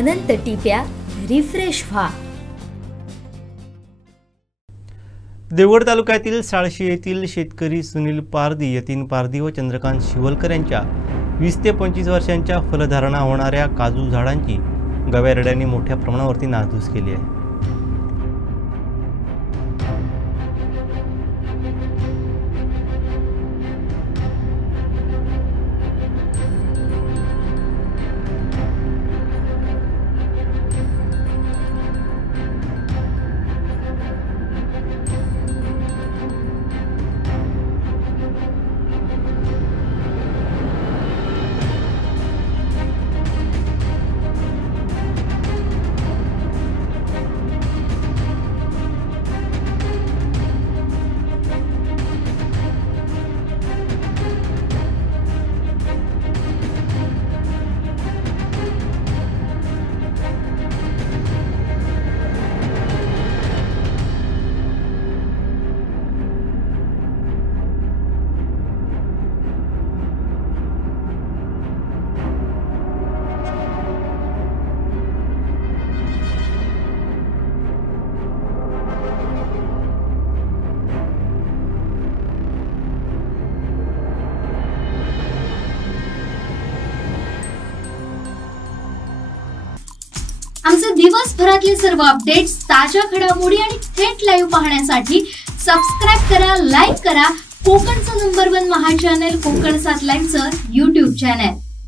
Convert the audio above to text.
अनंत टिप्या refresh व्हा। देवगड तालुक्यातील साळशी येथील शेतकरी सुनील पारधी, यतीन पारधी व चंद्रकांत शिवलकर यांच्या 20 ते 25 वर्षांच्या फलधारणा होणाऱ्या काजू झाडांची गव्यारेड्यांनी मोठ्या प्रमाणावरती नासधूस केली आहे। आमचे दिवसभरातले सर्व अपडेट्स, ताज्या घडामोडी आणि थेट लाईव्ह पाहण्यासाठी सबस्क्राइब करा, लाईक करा कोकणचं नंबर 1 महा चॅनल कोकण 7 लाईव्हचं YouTube चॅनल।